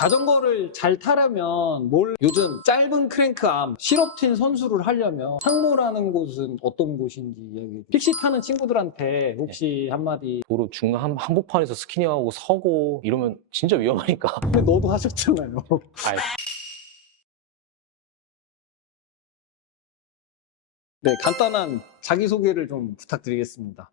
자전거를 잘 타려면 요즘 짧은 크랭크암 실업팀 선수를 하려면 상무라는 곳은 어떤 곳인지 이야기해. 픽시 타는 친구들한테 혹시 한마디. 도로 중간 한복판에서 스키닝하고 서고 이러면 진짜 위험하니까. 근데 너도 하셨잖아요. 아이, 네, 간단한 자기소개를 좀 부탁드리겠습니다.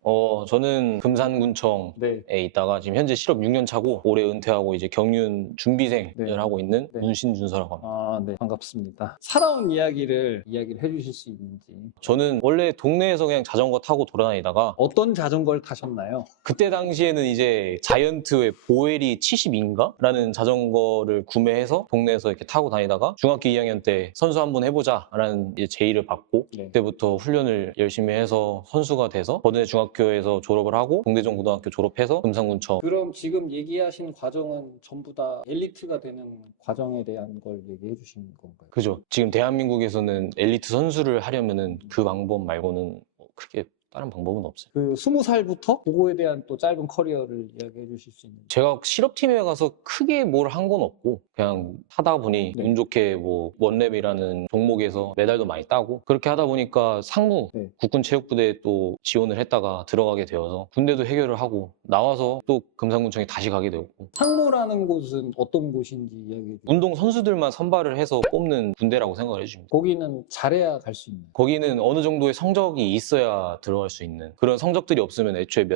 저는 금산군청에 네. 있다가 지금 현재 실업 6년 차고 올해 은퇴하고 이제 경륜 준비생을 네. 하고 있는 네. 문신준서라고 합니다. 아, 네. 반갑습니다. 살아온 이야기를 해주실 수 있는지. 저는 원래 동네에서 그냥 자전거 타고 돌아다니다가 어떤 자전거를 타셨나요? 그때 당시에는 이제 자이언트의 보엘이 72인가? 라는 자전거를 구매해서 동네에서 이렇게 타고 다니다가 중학교 2학년 때 선수 한번 해보자 라는 이제 제의를 받고 네. 그때부터 훈련을 열심히 해서 선수가 돼서 거대 중학교에서 졸업을 하고 동대중 고등학교 졸업해서 금산군청. 그럼 지금 얘기하신 과정은 전부 다 엘리트가 되는 과정에 대한 걸 얘기해 주시는 건가요? 그죠. 지금 대한민국에서는 엘리트 선수를 하려면은 그 방법 말고는 크게 다른 방법은 없어요. 그 20살부터 그거에 대한 또 짧은 커리어를 이야기해 주실 수 있는지. 제가 실업팀에 가서 크게 뭘 한 건 없고 그냥 타다 보니 네. 운 좋게 뭐 원랩이라는 종목에서 메달도 많이 따고 그렇게 하다 보니까 상무 네. 국군체육부대에 또 지원을 했다가 들어가게 되어서 군대도 해결을 하고 나와서 또 금산군청에 다시 가게 되었고 상무라는 곳은 어떤 곳인지 이야기해 주세요. 운동 선수들만 선발을 해서 뽑는 군대라고 생각을 해줍니다. 거기는 잘해야 갈 수 있는. 거기는 어느 정도의 성적이 있어야 들어갈 수 있는 그런 성적들이 없으면 애초에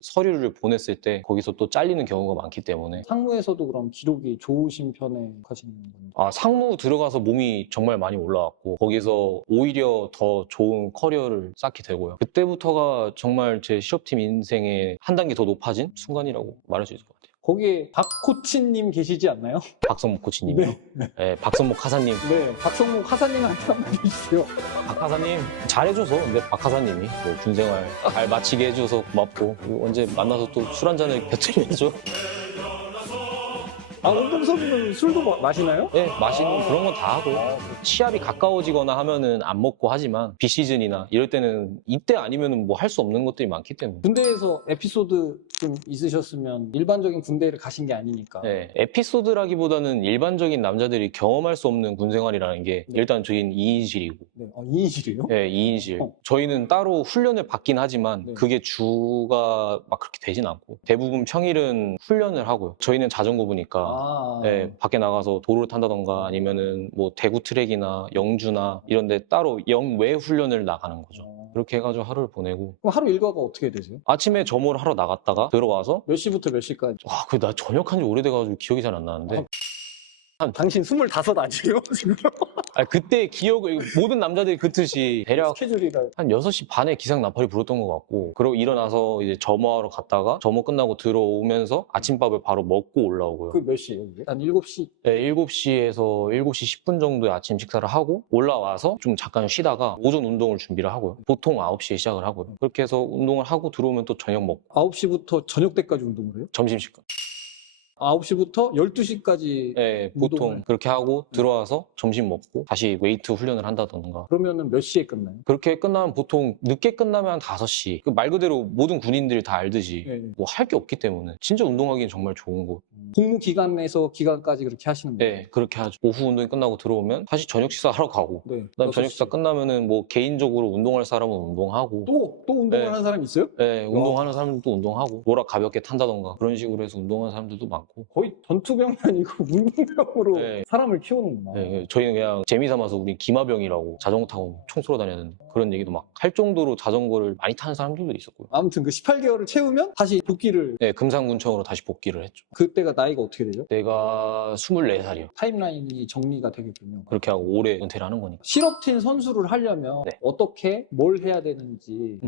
서류를 보냈을 때 거기서 또 잘리는 경우가 많기 때문에. 상무에서도 그럼 기록이 좋으신 편에 가시는 건가요? 상무 들어가서 몸이 정말 많이 올라왔고 거기서 오히려 더 좋은 커리어를 쌓게 되고요. 그때부터가 정말 제 실업팀 인생에 한 단계 더 높아진 순간이라고 말할 수 있을 것 같아요. 거기에 박 코치님 계시지 않나요? 박성목 코치님이요? 네, 박성목 하사님. 네, 박성목 하사님한테 한마디 해주세요. 박 하사님 잘해줘서 근데 박 하사님이 또 군생활 잘 마치게 해줘서 고맙고 그리고 언제 만나서 또 술 한잔을 곁들여야죠. 운동선수는 술도 마시나요? 네, 마시는 그런 건 다 하고 시합이 가까워지거나 하면은 안 먹고 하지만 비시즌이나 이럴 때는 이때 아니면은 뭐 할 수 없는 것들이 많기 때문에. 군대에서 에피소드 좀 있으셨으면 일반적인 군대를 가신 게 아니니까. 네, 에피소드라기보다는 일반적인 남자들이 경험할 수 없는 군 생활이라는 게 네. 일단 저희는 2인실이고 네. 2인실이요? 네, 2인실. 저희는 따로 훈련을 받긴 하지만 네. 그게 주가 막 그렇게 되진 않고 대부분 평일은 훈련을 하고요. 저희는 자전거부니까 네, 밖에 나가서 도로를 탄다던가 아니면은 뭐 대구 트랙이나 영주나 이런 데 따로 영외 훈련을 나가는 거죠. 그렇게 해가지고 하루를 보내고 그럼 하루 일과가 어떻게 되세요? 아침에 점호를 하러 나갔다가 들어와서 몇 시부터 몇 시까지? 나 전역한 지 오래돼가지고 기억이 잘 안 나는데 당신 25 아니에요? 지금? 그때 기억을 모든 남자들이 그듯이 대략 스케줄이라. 한 6시 반에 기상 나팔이 불었던 것 같고 그러고 일어나서 이제 점호하러 갔다가 점호 끝나고 들어오면서 아침밥을 바로 먹고 올라오고요. 그 몇 시예요? 이게? 한 7시? 네, 7시에서 7시 10분 정도에 아침 식사를 하고 올라와서 좀 잠깐 쉬다가 오전 운동을 준비를 하고요. 보통 9시에 시작을 하고요. 그렇게 해서 운동을 하고 들어오면 또 저녁 먹고 9시부터 저녁 때까지 운동을 해요? 점심시간. 9시부터 12시까지. 네, 보통 운동을. 그렇게 하고 들어와서 점심 먹고 다시 웨이트 훈련을 한다던가 그러면은 몇 시에 끝나요? 그렇게 끝나면 보통 늦게 끝나면 한 5시. 말 그대로 모든 군인들이 다 알듯이 네. 뭐 할 게 없기 때문에 진짜 운동하기엔 정말 좋은 곳. 복무 기간에서 기간까지 그렇게 하시는 거예요? 네, 그렇게 하죠. 오후 운동이 끝나고 들어오면 다시 저녁 식사 하러 가고 네. 그다음 저녁 6시. 식사 끝나면은 뭐 개인적으로 운동할 사람은 운동하고 또 운동을 네. 하는 사람이 있어요? 네, 운동하는 사람들도 운동하고 롤라 가볍게 탄다던가 그런 식으로 해서 운동하는 사람들도 많고 거의 전투병이 아니고 운동병으로 네. 사람을 키우는구나. 네, 저희는 그냥 재미삼아서 우리 기마병이라고 자전거 타고 총 쏘러 다녔는데 그런 얘기도 막 할 정도로 자전거를 많이 타는 사람들도 있었고요. 아무튼 그 18개월을 채우면 다시 복귀를. 네, 금산군청으로 다시 복귀를 했죠. 그때가 나이가 어떻게 되죠? 내가 24살이요. 타임라인이 정리가 되겠군요. 그렇게 하고 올해 은퇴를 하는 거니까. 실업팀 선수를 하려면 네. 어떻게 뭘 해야 되는지.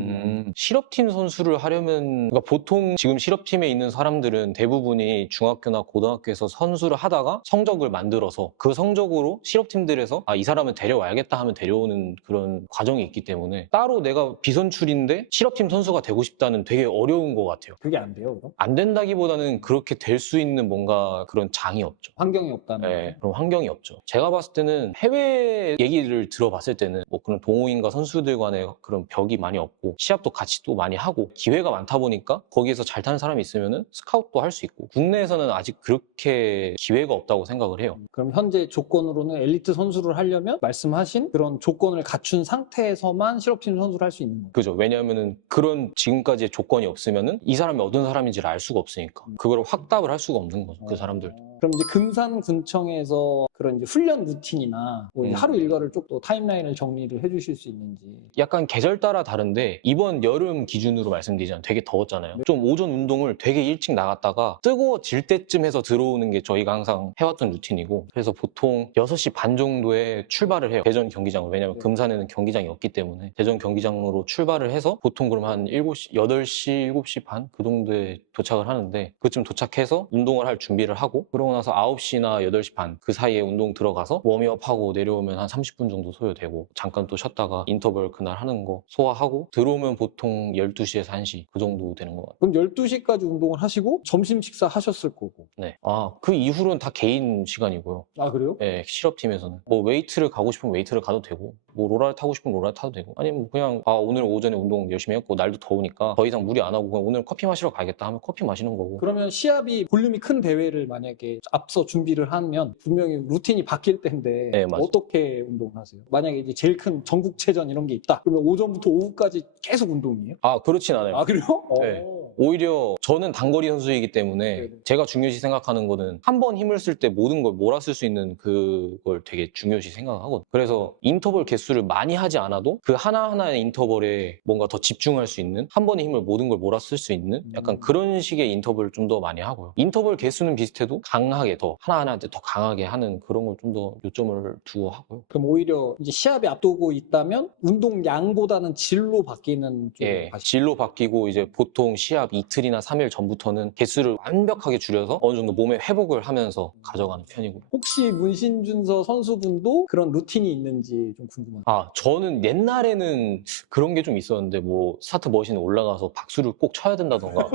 실업팀 선수를 하려면 그러니까 보통 지금 실업팀에 있는 사람들은 대부분이 중학교나 고등학교에서 선수를 하다가 성적을 만들어서 그 성적으로 실업팀들에서 이 사람을 데려와야겠다 하면 데려오는 그런 과정이 있기 때문에 따로 내가 비선출인데 실업팀 선수가 되고 싶다는 되게 어려운 것 같아요. 그게 안 돼요, 그럼? 안 된다기보다는 그렇게 될 수 있는 뭔가 그런 장이 없죠. 환경이 없다는. 네, 그런 환경이 없죠. 제가 봤을 때는 해외 얘기를 들어봤을 때는 뭐 그런 동호인과 선수들 간의 그런 벽이 많이 없고 시합도 같이 또 많이 하고 기회가 많다 보니까 거기에서 잘 타는 사람이 있으면은 스카웃도 할 수 있고 국내에서는 시합에서는 아직 그렇게 기회가 없다고 생각을 해요. 그럼 현재 조건으로는 엘리트 선수를 하려면 말씀하신 그런 조건을 갖춘 상태에서만 실업팀 선수를 할 수 있는 거예요. 그죠. 왜냐하면은 그런 지금까지의 조건이 없으면은 이 사람이 어떤 사람인지를 알 수가 없으니까. 그걸 확답을 할 수가 없는 거죠. 그 사람들. 그럼 이제 금산군청에서 그런 이제 훈련 루틴이나 뭐 이제 하루 일과를 쭉 또 타임라인을 정리를 해주실 수 있는지. 약간 계절 따라 다른데 이번 여름 기준으로 말씀드리자면 되게 더웠잖아요. 좀 오전 운동을 되게 일찍 나갔다가 뜨거워질 때쯤 해서 들어오는 게 저희가 항상 해왔던 루틴이고, 그래서 보통 6시 반 정도에 출발을 해요. 대전 경기장으로. 왜냐면 금산에는 경기장이 없기 때문에 대전 경기장으로 출발을 해서 보통 그럼 한 7시, 8시, 7시 반 그 정도에 도착을 하는데, 그쯤 도착해서 운동을 할 준비를 하고, 그러고 나서 9시나 8시 반 그 사이에 운동 들어가서 워밍업하고 내려오면 한 30분 정도 소요되고, 잠깐 또 쉬었다가 인터벌 그날 하는 거 소화하고 들어오면 보통 12시에서 1시 그 정도 되는 것 같아요. 그럼 12시까지 운동을 하시고 점심 식사 하셨을 거고. 네. 그 이후로는 다 개인 시간이고요. 아, 그래요? 네, 실업팀에서는 뭐 웨이트를 가고 싶으면 웨이트를 가도 되고, 뭐 롤알 타고 싶으면 롤알 타도 되고, 아니면 그냥 오늘 오전에 운동 열심히 했고 날도 더우니까 더 이상 무리 안 하고 그냥 오늘 커피 마시러 가야겠다 하면 커피 마시는 거고. 그러면 시합이 볼륨이 큰 대회를 만약에 앞서 준비를 하면 분명히 루틴이 바뀔 텐데 네, 맞아요. 어떻게 운동을 하세요? 만약에 이제 제일 큰 전국체전 이런 게 있다. 그러면 오전부터 오후까지 계속 운동이에요? 그렇진 않아요. 아, 그래요? 네. 오. 오히려 저는 단거리 선수이기 때문에 네네. 제가 중요시 생각하는 거는 한 번 힘을 쓸 때 모든 걸 몰아쓸 수 있는 그걸 되게 중요시 생각하거든요. 그래서 인터벌 개수를 많이 하지 않아도 그 하나하나의 인터벌에 뭔가 더 집중할 수 있는, 한 번의 힘을 모든 걸 몰아쓸 수 있는 약간 그런 식의 인터벌을 좀 더 많이 하고요. 인터벌 개수는 비슷해도 강하게 더 하나하나한테 더 강하게 하는 그런 걸 좀 더 요점을 두고 하고요. 그럼 오히려 이제 시합이 앞두고 있다면 운동량보다는 질로 바뀌는 쪽으로 예, 가시죠. 질로 바뀌고 이제 보통 시합 이틀이나 3일 전부터는 개수를 완벽하게 줄여서 어느 정도 몸의 회복을 하면서 가져가는 편이고요. 혹시 문신준서 선수분도 그런 루틴이 있는지 좀 궁금합니다. 저는 옛날에는 그런 게 좀 있었는데, 뭐 스타트 머신에 올라가서 박수를 꼭 쳐야 된다던가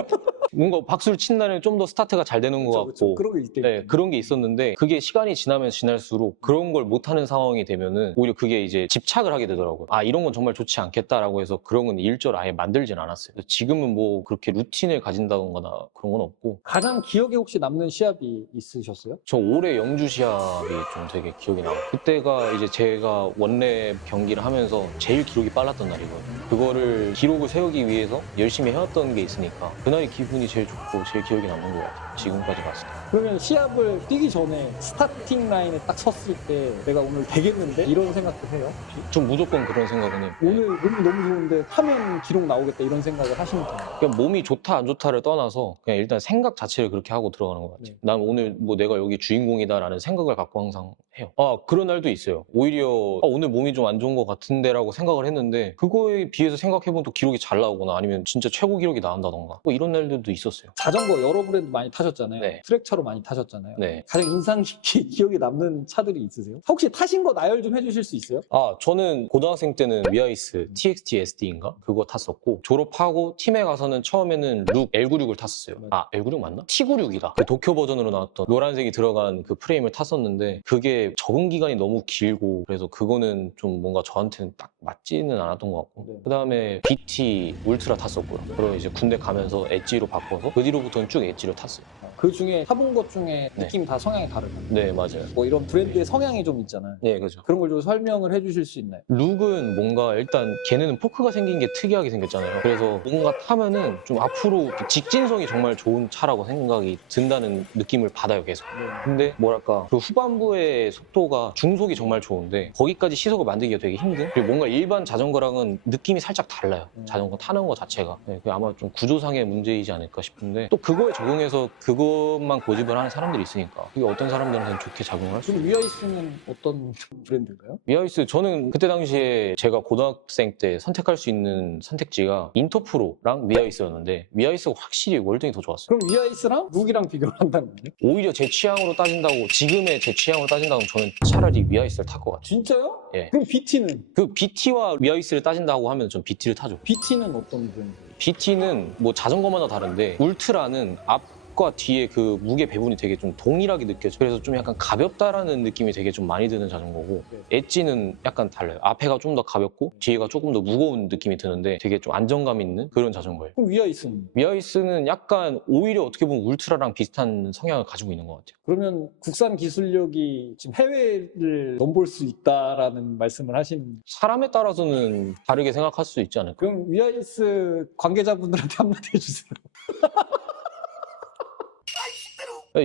뭔가 박수를 친 날에는 좀 더 스타트가 잘 되는 것 같고, 그런 게 있대요. 네, 그런 게 있었는데 그게 시간이 지나면 지날수록 그런 걸 못하는 상황이 되면은 오히려 그게 이제 집착을 하게 되더라고요. 이런 건 정말 좋지 않겠다라고 해서 그런 건 일절 아예 만들진 않았어요. 지금은 뭐 그렇게 루틴을 가진다거나 그런 건 없고. 가장 기억에 혹시 남는 시합이 있으셨어요? 저 올해 영주 시합이 좀 되게 기억이 나요. 그때가 이제 제가 원래 경기를 하면서 제일 기록이 빨랐던 날이거든요. 그거를 기록을 세우기 위해서 열심히 해왔던 게 있으니까 그날의 기분이 제일 좋고 제일 기억에 남는 것 같아요. 지금까지 봤을 때. 그러면 시합을 뛰기 전에 스타팅 라인에 딱 섰을 때 내가 오늘 되겠는데? 이런 생각도 해요? 좀 무조건 그런 생각은 해요. 오늘 몸이 너무 좋은데 하면 기록 나오겠다 이런 생각을 하시는 거예요? 그냥 몸이 좋다 안 좋다를 떠나서 그냥 일단 생각 자체를 그렇게 하고 들어가는 것 같아요. 네. 난 오늘 뭐 내가 여기 주인공이다라는 생각을 갖고 항상 해요. 그런 날도 있어요. 오히려 오늘 몸이 좀 안 좋은 것 같은데라고 생각을 했는데 그거에 비해서 생각해보면 또 기록이 잘 나오거나 아니면 진짜 최고 기록이 나온다던가 뭐 이런 날들도 있었어요. 자전거 여러 브랜드 많이 타셨잖아요. 네. 트랙차로 많이 타셨잖아요. 네. 가장 인상 깊게 기억에 남는 차들이 있으세요? 혹시 타신 거 나열 좀 해주실 수 있어요? 저는 고등학생 때는 위아이스 TXT SD인가? 그거 탔었고, 졸업하고 팀에 가서는 처음에는 룩 L96을 탔었어요. L96 맞나? T96이다. 그 도쿄 버전으로 나왔던 노란색이 들어간 그 프레임을 탔었는데 그게 적응 기간이 너무 길고 그래서 그거는 좀 뭔가 저한테는 딱 맞지는 않았던 것 같고, 네. 그 다음에 BT 울트라 탔었고요. 그리고 이제 군대 가면서 엣지로 바꿔서 그 뒤로부터는 쭉 엣지로 탔어요. 그 중에 타본 것 중에 네. 느낌이 다 성향이 다르나요? 네, 맞아요. 뭐 이런 브랜드의 성향이 좀 있잖아요. 네, 그죠. 그런 걸 좀 설명을 해주실 수 있나요? 룩은 뭔가 일단 걔네는 포크가 생긴 게 특이하게 생겼잖아요. 그래서 뭔가 타면은 좀 앞으로 직진성이 정말 좋은 차라고 생각이 든다는 느낌을 받아요, 계속. 근데 뭐랄까 그 후반부의 속도가 중속이 정말 좋은데 거기까지 시속을 만들기가 되게 힘든, 그리고 뭔가 일반 자전거랑은 느낌이 살짝 달라요. 자전거 타는 거 자체가. 네, 그게 아마 좀 구조상의 문제이지 않을까 싶은데, 또 그거에 적용해서 그것만 고집을 하는 사람들이 있으니까 그게 어떤 사람들한테는 좋게 작용을 할 수 있어요. 그럼 위아이스는 어떤 브랜드인가요? 위아이스, 저는 그때 당시에 제가 고등학생 때 선택할 수 있는 선택지가 인터프로랑 위아이스였는데 위아이스가 확실히 월등히 더 좋았어요. 그럼 위아이스랑 룩이랑 비교를 한다는 거예요? 오히려 제 취향으로 따진다고, 지금의 제 취향으로 따진다면 저는 차라리 위아이스를 탈 것 같아요. 진짜요? 예. 그럼 BT는? 그 BT와 위아이스를 따진다고 하면 전 BT를 타죠. BT는 어떤 브랜드예요? BT는 뭐 자전거마다 다른데 울트라는 앞 앞과 뒤에 그 무게 배분이 되게 좀 동일하게 느껴져. 그래서 좀 약간 가볍다라는 느낌이 되게 좀 많이 드는 자전거고 엣지는 약간 달라요. 앞에가 좀 더 가볍고 뒤에가 조금 더 무거운 느낌이 드는데 되게 좀 안정감 있는 그런 자전거예요. 그럼 위아이스는? 위아이스는 약간 오히려 어떻게 보면 울트라랑 비슷한 성향을 가지고 있는 것 같아요. 그러면 국산 기술력이 지금 해외를 넘볼 수 있다라는 말씀을 하시는. 사람에 따라서는 다르게 생각할 수 있지 않을까? 그럼 위아이스 관계자분들한테 한마디 해주세요.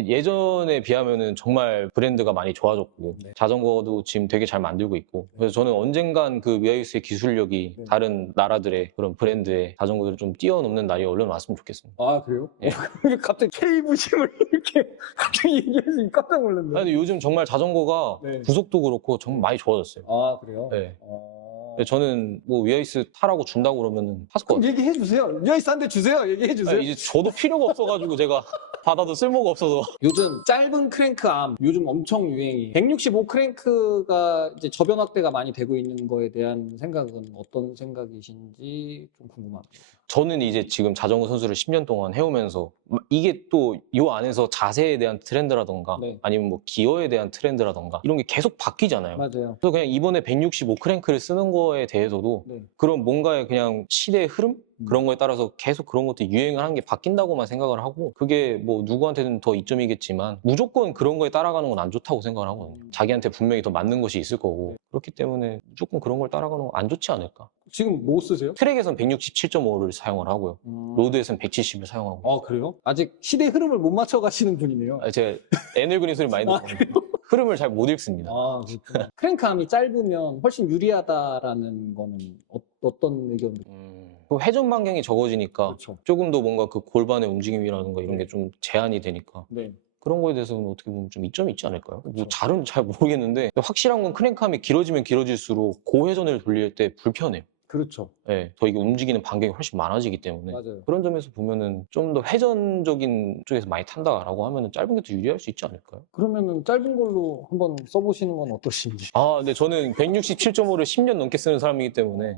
예전에 비하면은 정말 브랜드가 많이 좋아졌고 네. 자전거도 지금 되게 잘 만들고 있고 그래서 저는 언젠간 그 위아이스의 기술력이 네. 다른 나라들의 그런 브랜드의 자전거들을 좀 뛰어넘는 날이 얼른 왔으면 좋겠습니다. 아, 그래요? 예. 갑자기 K부심을 이렇게 갑자기 얘기해서 깜짝 놀랐네. 근데 요즘 정말 자전거가 네. 구속도 그렇고 정말 많이 좋아졌어요. 아, 그래요? 네. 어... 그래서 저는 뭐 위아이스 타라고 준다고 그러면은 탔을 것 그럼 같아요. 얘기해 주세요. 위아이스 한 대 주세요. 얘기해 주세요. 이제 저도 필요가 없어가지고 제가 받아도 쓸모가 없어서. 요즘 짧은 크랭크암 요즘 엄청 유행이 165 크랭크가 이제 저변 확대가 많이 되고 있는 거에 대한 생각은 어떤 생각이신지 좀 궁금합니다. 저는 이제 지금 자전거 선수를 10년 동안 해오면서 이게 또 이 안에서 자세에 대한 트렌드라던가 네. 아니면 뭐 기어에 대한 트렌드라던가 이런 게 계속 바뀌잖아요. 맞아요. 그래서 그냥 이번에 165 크랭크를 쓰는 거에 대해서도 네. 그런 뭔가의 그냥 시대의 흐름? 그런 거에 따라서 계속 그런 것도 유행을 하는 게 바뀐다고만 생각을 하고 그게 뭐 누구한테는 더 이점이겠지만 무조건 그런 거에 따라가는 건 안 좋다고 생각을 하거든요. 자기한테 분명히 더 맞는 것이 있을 거고 그렇기 때문에 무조건 그런 걸 따라가는 건 안 좋지 않을까. 지금 뭐 쓰세요? 트랙에선 167.5를 사용을 하고요. 로드에선 170을 사용하고. 아, 그래요? 아직 시대 흐름을 못 맞춰 가시는 분이네요. 제가 애널 그린 소리 많이 듣거든요. 흐름을 잘 못 읽습니다. 아, 그렇구나. 크랭크암이 짧으면 훨씬 유리하다라는 거는 어떤 의견? 그 회전 반경이 적어지니까 그렇죠. 조금 더 뭔가 그 골반의 움직임이라든가 이런 게 좀 제한이 되니까 네. 그런 거에 대해서는 어떻게 보면 좀 이점이 있지 않을까요? 뭐 잘은 잘 모르겠는데 확실한 건 크랭크암이 길어지면 길어질수록 고회전을 돌릴 때 불편해요. 그렇죠. 네, 더 이게 움직이는 반경이 훨씬 많아지기 때문에 맞아요. 그런 점에서 보면은 좀 더 회전적인 쪽에서 많이 탄다라고 하면은 짧은 게 더 유리할 수 있지 않을까요? 그러면은 짧은 걸로 한번 써보시는 건 어떠신지. 아, 근데 저는 167.5를 10년 넘게 쓰는 사람이기 때문에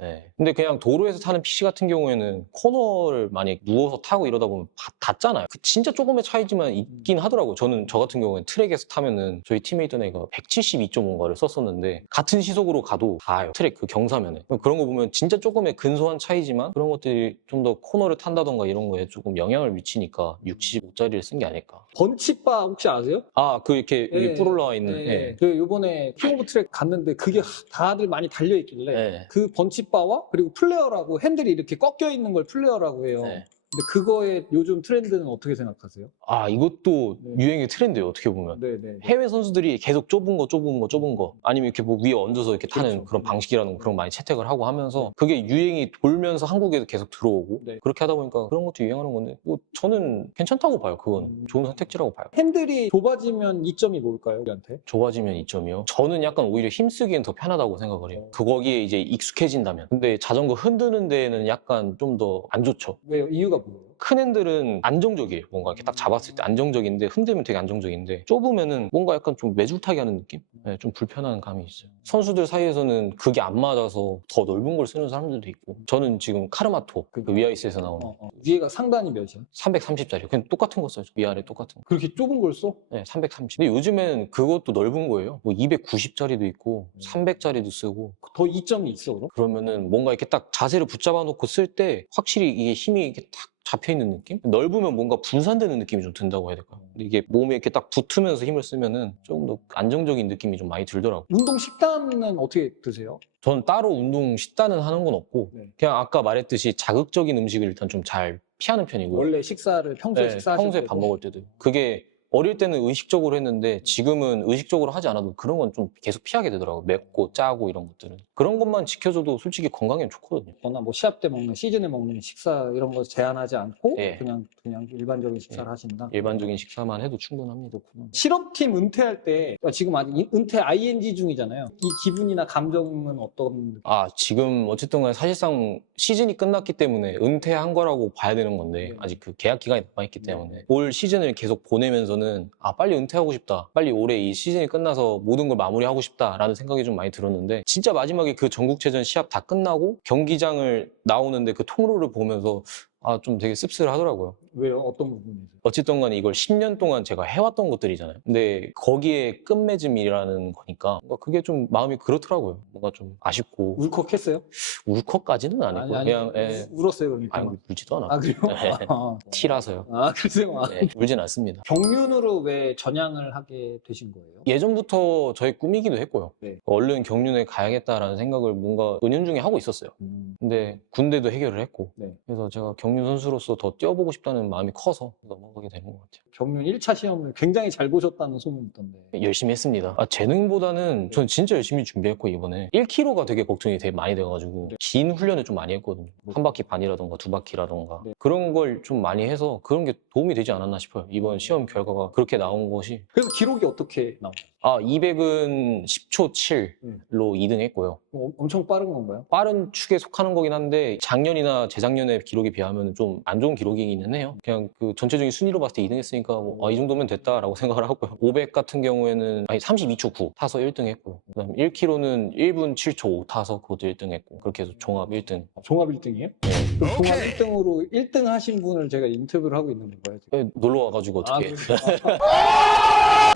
네. 근데 그냥 도로에서 타는 PC 같은 경우에는 코너를 많이 누워서 타고 이러다 보면 닿잖아요. 그 진짜 조금의 차이지만 있긴 하더라고요. 저 같은 경우에는 트랙에서 타면은 저희 팀에 있던 애가 172.5인가를 썼었는데 같은 시속으로 가도 닿아요. 트랙 그 경사면에. 그런 거 보면 진짜 조금의 근소한 차이지만 그런 것들이 좀 더 코너를 탄다던가 이런 거에 조금 영향을 미치니까 65짜리를 쓴 게 아닐까. 번치바 혹시 아세요? 아, 그 이렇게 예, 위에 뿔 올라와 있는. 예. 예. 그 요번에 킹 오브 트랙 갔는데 그게 다들 많이 달려있길래 예. 그 번치바와 그리고 플레어라고 핸들이 이렇게 꺾여 있는 걸 플레어라고 해요. 예. 근데 그거의 요즘 트렌드는 어떻게 생각하세요? 아, 이것도 네. 유행의 트렌드예요, 어떻게 보면. 네네. 해외 선수들이 계속 좁은 거 아니면 이렇게 뭐 위에 얹어서 이렇게 타는 그렇죠. 그런 방식이라는 그런 거 많이 채택을 하고 하면서 그게 유행이 돌면서 한국에도 계속 들어오고 네. 그렇게 하다 보니까 그런 것도 유행하는 건데 뭐 저는 괜찮다고 봐요. 그건 좋은 선택지라고 봐요. 핸들이 좁아지면 이점이 뭘까요, 우리한테? 좁아지면 이점이요. 저는 약간 오히려 힘쓰기엔 더 편하다고 생각을 해요. 거기에 이제 익숙해진다면. 근데 자전거 흔드는 데에는 약간 좀 더 안 좋죠. 왜요? 이유가 뭐예요? 큰 핸들은 안정적이에요. 뭔가 이렇게 딱 잡았을 때 안정적인데 흔들면 되게 안정적인데 좁으면은 뭔가 약간 좀 매줄타기 하는 느낌? 네, 좀 불편한 감이 있어요. 선수들 사이에서는 그게 안 맞아서 더 넓은 걸 쓰는 사람들도 있고 저는 지금 카르마토 그 위아이스에서 나오는 위에가 상단이 몇이야? 330짜리 그냥 똑같은 거 써요. 위아래 똑같은 거. 그렇게 좁은 걸 써? 네, 330. 근데 요즘엔 그것도 넓은 거예요. 뭐 290짜리도 있고 300짜리도 쓰고 더 이점이 있어, 그럼? 그러면은 뭔가 이렇게 딱 자세를 붙잡아 놓고 쓸 때 확실히 이게 힘이 이렇게 딱 잡혀있는 느낌? 넓으면 뭔가 분산되는 느낌이 좀 든다고 해야 될까요? 근데 이게 몸에 이렇게 딱 붙으면서 힘을 쓰면은 조금 더 안정적인 느낌이 좀 많이 들더라고요. 운동 식단은 어떻게 드세요? 저는 따로 운동 식단은 하는 건 없고 네. 그냥 아까 말했듯이 자극적인 음식을 일단 좀 잘 피하는 편이고요. 원래 식사를 평소에 네, 식사하실 평소에 때도? 밥 먹을 때도 그게 어릴 때는 의식적으로 했는데 지금은 의식적으로 하지 않아도 그런 건 좀 계속 피하게 되더라고요. 맵고 짜고 이런 것들은. 그런 것만 지켜줘도 솔직히 건강엔 좋거든요. 거나 뭐 시합 때 먹는 시즌에 먹는 식사 이런 거 제한하지 않고 예. 그냥 일반적인 식사를 예. 하신다. 일반적인 식사만 해도 충분합니다. 실업팀 은퇴할 때 지금 아직 은퇴 ING 중이잖아요. 이 기분이나 감정은 어떤? 아, 지금 어쨌든 간에 사실상 시즌이 끝났기 때문에 은퇴한 거라고 봐야 되는 건데 네. 아직 그 계약 기간이 남아있기 때문에 올 시즌을 계속 보내면서는 아, 빨리 은퇴하고 싶다. 빨리 올해 이 시즌이 끝나서 모든 걸 마무리하고 싶다라는 생각이 좀 많이 들었는데 진짜 마지막에 그 전국체전 시합 다 끝나고 경기장을 나오는데 그 통로를 보면서 아, 좀 되게 씁쓸하더라고요. 왜요? 어떤 부분에서? 어쨌든 간에 이걸 10년 동안 제가 해왔던 것들이잖아요. 근데 거기에 끝맺음이라는 거니까 뭔가 그게 좀 마음이 그렇더라고요. 뭔가 좀 아쉽고 울컥했어요? 울컥까지는 아니고 그냥 울었어요, 그러니까. 아니 울지도 않아. 아, 그래요? 네. 아, 티라서요. 그러세요? 아. 네, 울진 않습니다. 경륜으로 왜 전향을 하게 되신 거예요? 예전부터 저의 꿈이기도 했고요. 네. 얼른 경륜에 가야겠다라는 생각을 뭔가 은연중에 하고 있었어요. 근데 군대도 해결을 했고 네. 그래서 제가 경륜 선수로서 더 뛰어보고 싶다는 마음이 커서 넘어가게 되는 것 같아요. 경륜 1차 시험을 굉장히 잘 보셨다는 소문이 있던데. 열심히 했습니다. 재능보다는 전 진짜 열심히 준비했고 이번에 1kg가 되게 걱정이 되게 많이 돼가지고 긴 훈련을 좀 많이 했거든요. 한 바퀴 반이라던가 두 바퀴라던가 네. 그런 걸 좀 많이 해서 그런 게 도움이 되지 않았나 싶어요. 이번 시험 결과가 그렇게 나온 것이 그래서 기록이 어떻게 나와요? 200은 10초 7로 2등 했고요. 엄청 빠른 건가요? 빠른 축에 속하는 거긴 한데 작년이나 재작년의 기록에 비하면 좀 안 좋은 기록이기는 해요. 그냥 그 전체적인 순위로 봤을 때 2등 했으니까 이 정도면 됐다라고 생각을 하고요. 500 같은 경우에는 32초 9 타서 1등 했고요. 그다음 1km는 1분 7초 5 타서 그것도 1등 했고 그렇게 해서 종합 1등. 종합 1등이에요? 그럼 종합 1등으로 1등 하신 분을 제가 인터뷰를 하고 있는 건가요? 지금? 놀러 와가지고 어떻게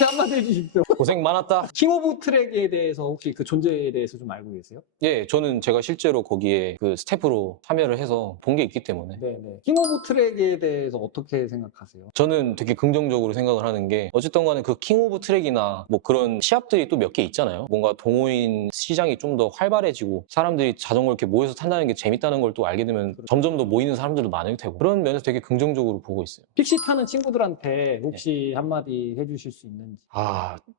한마디 해주십시오. 고생 많았다. 킹 오브 트랙에 대해서 혹시 그 존재에 대해서 좀 알고 계세요? 예, 저는 제가 실제로 거기에 그 스태프로 참여를 해서 본 게 있기 때문에 네네. 킹 오브 트랙에 대해서 어떻게 생각하세요? 저는 되게 긍정적으로 생각을 하는 게 어쨌든 간에 그 킹 오브 트랙이나 뭐 그런 시합들이 또 몇 개 있잖아요. 뭔가 동호인 시장이 좀 더 활발해지고 사람들이 자전거 이렇게 모여서 탄다는 게 재밌다는 걸 또 알게 되면 점점 더 모이는 사람들도 많을 테고 그런 면에서 되게 긍정적으로 보고 있어요. 픽시 타는 친구들한테 혹시 한마디 해주실 수 있는지?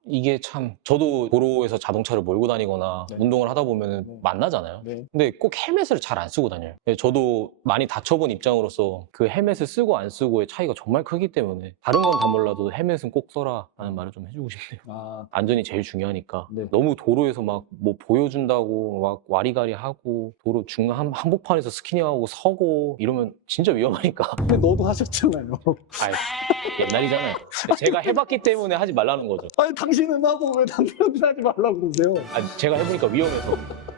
이게 참 저도 도로에서 자동차를 몰고 다니거나 네. 운동을 하다 보면 네. 만나잖아요. 네. 근데 꼭 헬멧을 잘 안 쓰고 다녀요. 저도 많이 다쳐본 입장으로서 그 헬멧을 쓰고 안 쓰고의 차이가 정말 크기 때문에 다른 건 다 몰라도 헬멧은 꼭 써라 라는 말을 좀 해주고 싶네요. 안전이 제일 중요하니까 네. 너무 도로에서 막 뭐 보여준다고 막 와리가리 하고 도로 중간 한복판에서 스키닝하고 서고 이러면 진짜 위험하니까. 근데 너도 하셨잖아요. 옛날이잖아요. 제가 해봤기 때문에 하지 말라는 거죠. 아니 당신은 하고 왜 남편한테 하지 말라고 그러세요? 제가 해보니까 위험해서.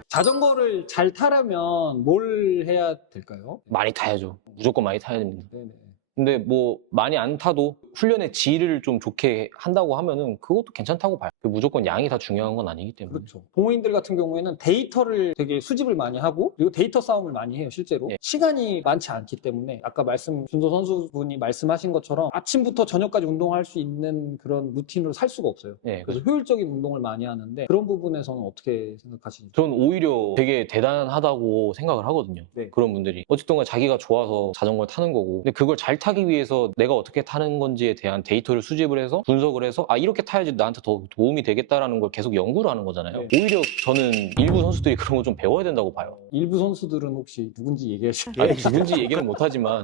자전거를 잘 타려면 뭘 해야 될까요? 많이 타야죠. 무조건 많이 타야 됩니다. 네네. 근데 뭐 많이 안 타도 훈련의 질을 좀 좋게 한다고 하면은 그것도 괜찮다고 봐요. 무조건 양이 다 중요한 건 아니기 때문에. 그렇죠. 동호인들 같은 경우에는 데이터를 되게 수집을 많이 하고 그리고 데이터 싸움을 많이 해요, 실제로. 예. 시간이 많지 않기 때문에 아까 준서 선수분이 말씀하신 것처럼 아침부터 저녁까지 운동할 수 있는 그런 루틴으로 살 수가 없어요. 예, 그래서 효율적인 운동을 많이 하는데 그런 부분에서는 어떻게 생각하시는지? 저는 오히려 되게 대단하다고 생각을 하거든요. 네. 그런 분들이. 어쨌든 간에 자기가 좋아서 자전거를 타는 거고. 근데 그걸 잘 타기 위해서 내가 어떻게 타는 건지에 대한 데이터를 수집을 해서 분석을 해서 이렇게 타야지 나한테 더 도움이 되겠다라는 걸 계속 연구를 하는 거잖아요. 네. 오히려 저는 일부 선수들이 그런 거 좀 배워야 된다고 봐요. 일부 선수들은 혹시 누군지 얘기하실까요? 누군지 얘기는 못하지만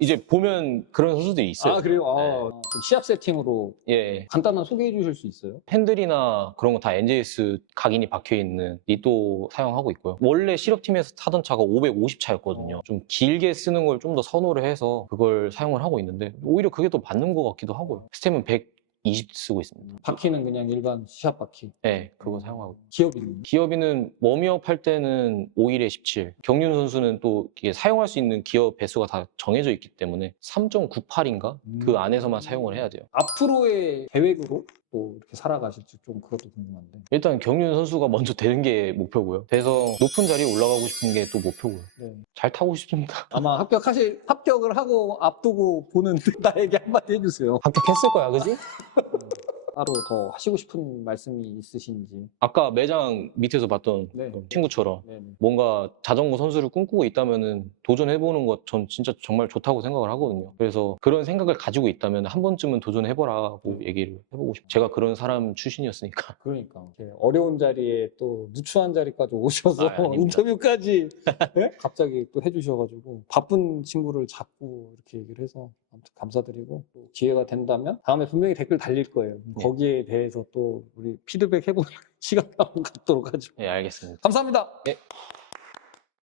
이제 보면 그런 선수들이 있어요. 그래요? 네. 그럼 시합 세팅으로 예. 간단한 소개해 주실 수 있어요? 핸들이나 그런 거 다 NJS 각인이 박혀있는 니또 사용하고 있고요. 원래 실업팀에서 타던 차가 550차였거든요. 좀 길게 쓰는 걸 좀 더 선호를 해서 그걸 사용을 하고 있는데 오히려 그게 더 맞는 것 같기도 하고요. 스템은 120 쓰고 있습니다. 바퀴는 그냥 일반 시합 바퀴. 네, 그거 사용하고. 기업인. 기업인은 워미업 할 때는 5일에 17. 경륜 선수는 또 이게 사용할 수 있는 기업 배수가 다 정해져 있기 때문에 3.98인가? 그 안에서만 사용을 해야 돼요. 앞으로의 계획으로 또 이렇게 살아가실지 좀 그것도 궁금한데. 일단 경륜 선수가 먼저 되는 게 목표고요. 돼서 높은 자리에 올라가고 싶은 게 또 목표고요. 네. 잘 타고 싶습니다. 아마 합격을 하고 앞두고 보는 나에게 한마디 해주세요. 합격했을 거야, 그지? 따로 더 하시고 싶은 말씀이 있으신지. 아까 매장 밑에서 봤던 네. 친구처럼 네네. 뭔가 자전거 선수를 꿈꾸고 있다면은 도전해보는 것 전 진짜 정말 좋다고 생각을 하거든요. 그래서 그런 생각을 가지고 있다면 한 번쯤은 도전해보라고 얘기를 해보고 싶어요. 제가 그런 사람 출신이었으니까. 그러니까 이렇게 어려운 자리에 또 누추한 자리까지 오셔서 아닙니다. 인터뷰까지 네? 갑자기 또 해주셔가지고 바쁜 친구를 잡고 이렇게 얘기를 해서 아무튼 감사드리고 또 기회가 된다면 다음에 분명히 댓글 달릴 거예요. 네. 거기에 대해서 또 우리 피드백 해보는 시간 한번 갖도록 하죠. 네, 알겠습니다. 감사합니다. 네.